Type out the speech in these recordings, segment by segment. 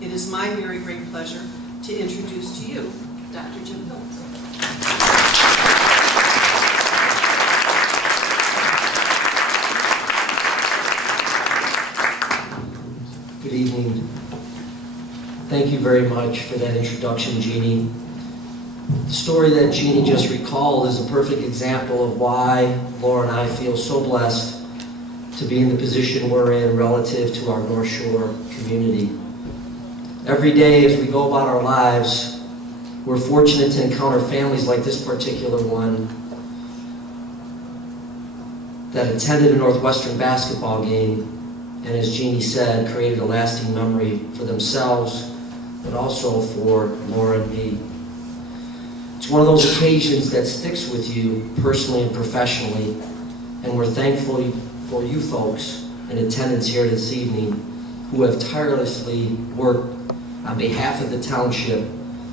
It is my very great pleasure to introduce to you Dr. Jim Phillips. Good evening. Thank you very much for that introduction, Jeannie. The story that Jeannie just recalled is a perfect example of why Laura and I feel so blessed to be in the position we're in relative to our North Shore community. Every day as we go about our lives, we're fortunate to encounter families like this particular one that attended a Northwestern basketball game and, as Jeannie said, created a lasting memory for themselves, but also for Laura and me. It's one of those occasions that sticks with you personally and professionally, and we're thankful for you folks in attendance here this evening who have tirelessly worked on behalf of the township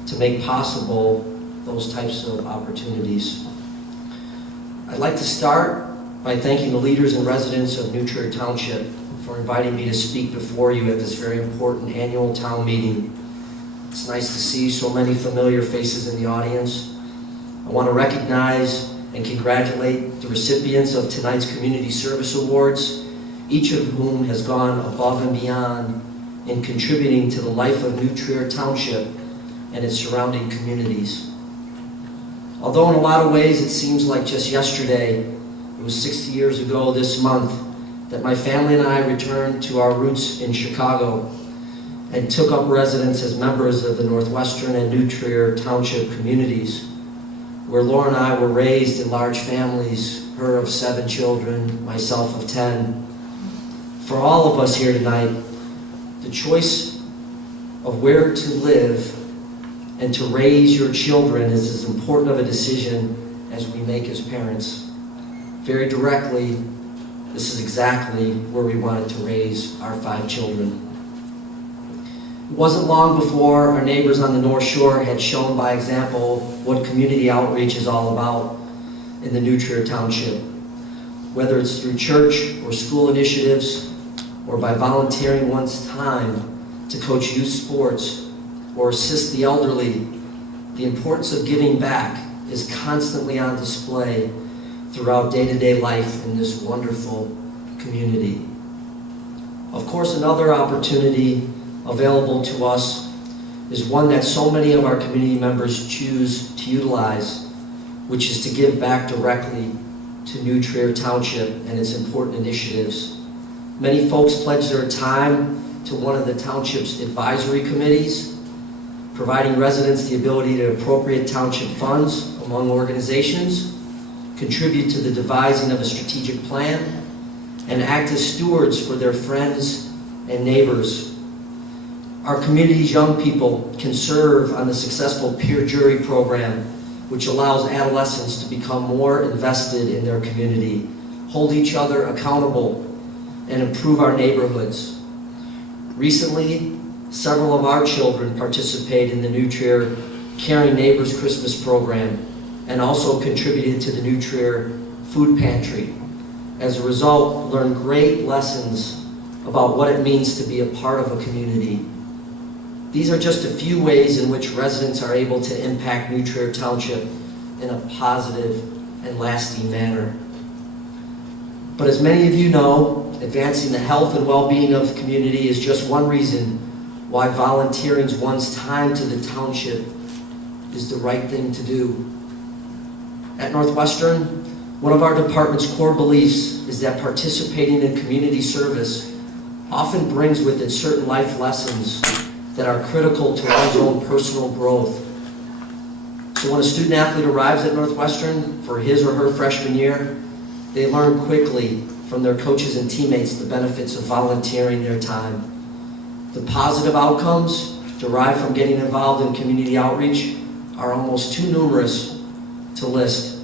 to make possible those types of opportunities. I'd like to start by thanking the leaders and residents of New Trier Township for inviting me to speak before you at this very important annual town meeting. It's nice to see so many familiar faces in the audience. I want to recognize and congratulate the recipients of tonight's Community Service Awards, each of whom has gone above and beyond in contributing to the life of New Trier Township and its surrounding communities. Although in a lot of ways it seems like just yesterday, it was 60 years ago this month that my family and I returned to our roots in Chicago and took up residence as members of the Northwestern and New Trier Township communities, where Laura and I were raised in large families, her of 7 children, myself of 10. For all of us here tonight, the choice of where to live and to raise your children is as important of a decision as we make as parents. Very directly, this is exactly where we wanted to raise our 5 children. It wasn't long before our neighbors on the North Shore had shown by example what community outreach is all about in the New Trier Township. Whether it's through church or school initiatives, or by volunteering one's time to coach youth sports or assist the elderly, the importance of giving back is constantly on display throughout day-to-day life in this wonderful community. Of course, another opportunity available to us is one that so many of our community members choose to utilize, which is to give back directly to New Trier Township and its important initiatives. Many folks pledge their time to one of the township's advisory committees, providing residents the ability to appropriate township funds among organizations, contribute to the devising of a strategic plan, and act as stewards for their friends and neighbors. Our community's young people can serve on the successful peer jury program, which allows adolescents to become more invested in their community, hold each other accountable, and improve our neighborhoods. Recently, several of our children participate in the New Trier Caring Neighbors Christmas program and also contributed to the New Trier Food Pantry. As a result, learned great lessons about what it means to be a part of a community. These are just a few ways in which residents are able to impact New Trier Township in a positive and lasting manner. But as many of you know, advancing the health and well-being of the community is just one reason why volunteering one's time to the township is the right thing to do. At Northwestern, one of our department's core beliefs is that participating in community service often brings with it certain life lessons that are critical to one's own personal growth. So when a student athlete arrives at Northwestern for his or her freshman year, they learn quickly from their coaches and teammates the benefits of volunteering their time. The positive outcomes derived from getting involved in community outreach are almost too numerous to list,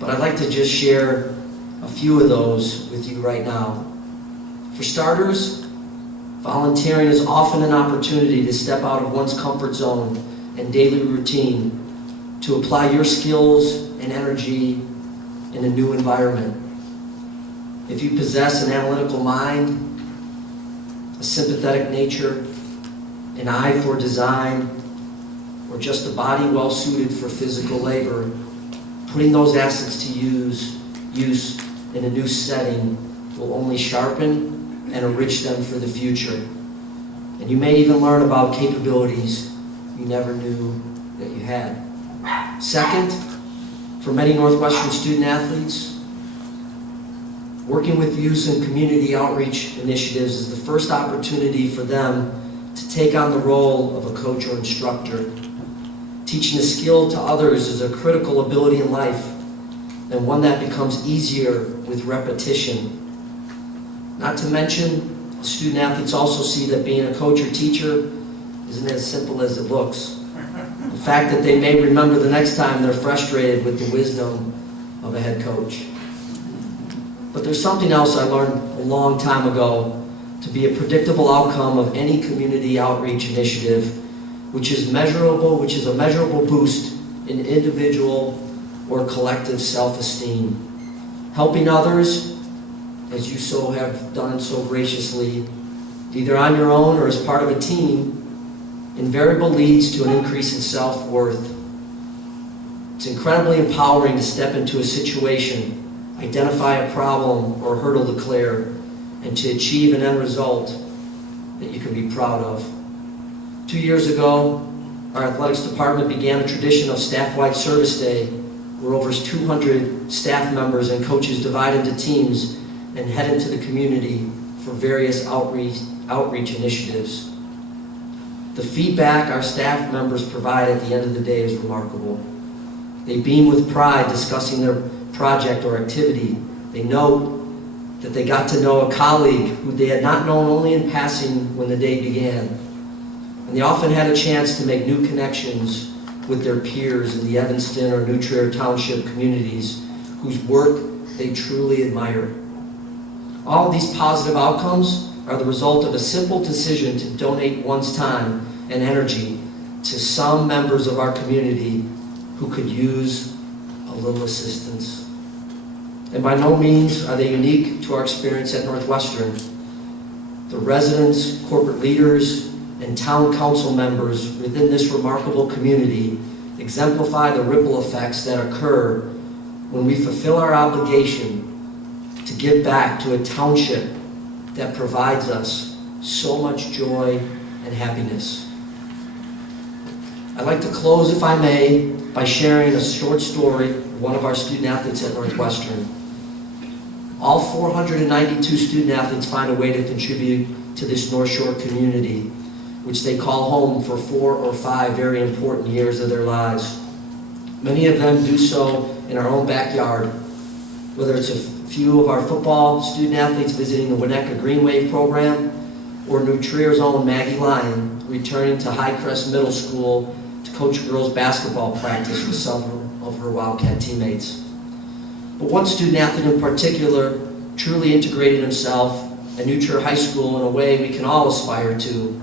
but I'd like to just share a few of those with you right now. For starters, volunteering is often an opportunity to step out of one's comfort zone and daily routine to apply your skills and energy in a new environment. If you possess an analytical mind, a sympathetic nature, an eye for design, or just a body well suited for physical labor, putting those assets to use in a new setting will only sharpen and enrich them for the future. And you may even learn about capabilities you never knew that you had. Second, for many Northwestern student athletes, working with youth and community outreach initiatives is the first opportunity for them to take on the role of a coach or instructor. Teaching a skill to others is a critical ability in life, and one that becomes easier with repetition. Not to mention, student athletes also see that being a coach or teacher isn't as simple as it looks. The fact that they may remember the next time they're frustrated with the wisdom of a head coach. But there's something else I learned a long time ago to be a predictable outcome of any community outreach initiative, which is a measurable boost in individual or collective self-esteem. Helping others, as you so have done so graciously, either on your own or as part of a team, invariably leads to an increase in self-worth. It's incredibly empowering to step into a situation, identify a problem or hurdle to clear, and to achieve an end result that you can be proud of. 2 years ago, our athletics department began a tradition of staff-wide service day, where over 200 staff members and coaches divide into teams and head into the community for various outreach initiatives. The feedback our staff members provide at the end of the day is remarkable. They beam with pride discussing their project or activity. They note that they got to know a colleague who they had not known only in passing when the day began. And they often had a chance to make new connections with their peers in the Evanston or New Trier Township communities whose work they truly admire. All of these positive outcomes are the result of a simple decision to donate one's time and energy to some members of our community who could use a little assistance. And by no means are they unique to our experience at Northwestern. The residents, corporate leaders, and town council members within this remarkable community exemplify the ripple effects that occur when we fulfill our obligation to give back to a township that provides us so much joy and happiness. I'd like to close, if I may, by sharing a short story of one of our student athletes at Northwestern. All 492 student athletes find a way to contribute to this North Shore community, which they call home for 4 or 5 very important years of their lives. Many of them do so in our own backyard, whether it's a few of our football student athletes visiting the Winnetka Green Wave program, or New Trier's own Maggie Lyon returning to Highcrest Middle School to coach girls basketball practice with some of her Wildcat teammates. But one student athlete in particular truly integrated himself at New Trier High School in a way we can all aspire to.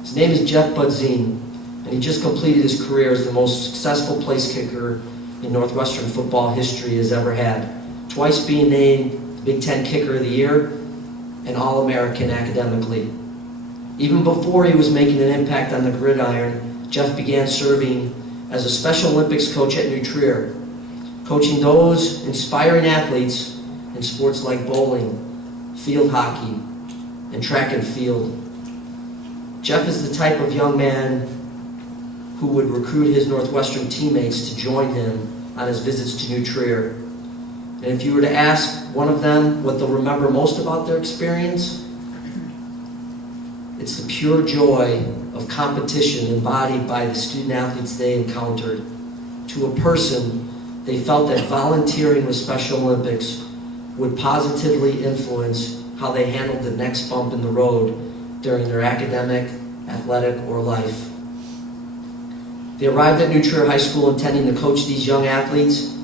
His name is Jeff Budzine, and he just completed his career as the most successful place kicker in Northwestern football history has ever had, twice being named the Big Ten Kicker of the Year and All-American academically. Even before he was making an impact on the gridiron, Jeff began serving as a Special Olympics coach at New Trier, coaching those inspiring athletes in sports like bowling, field hockey, and track and field. Jeff is the type of young man who would recruit his Northwestern teammates to join him on his visits to New Trier. And if you were to ask one of them what they'll remember most about their experience, it's the pure joy of competition embodied by the student athletes they encountered. To a person, they felt that volunteering with Special Olympics would positively influence how they handled the next bump in the road during their academic, athletic, or life. They arrived at New Trier High School intending to coach these young athletes,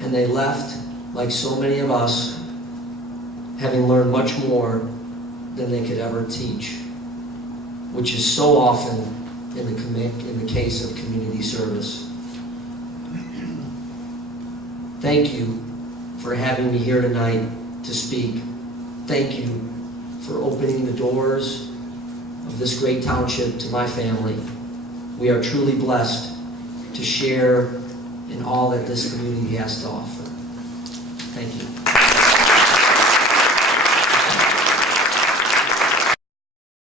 and they left, like so many of us, having learned much more than they could ever teach, which is so often in the case of community service. Thank you for having me here tonight to speak. Thank you for opening the doors of this great township to my family. We are truly blessed to share in all that this community has to offer. Thank you.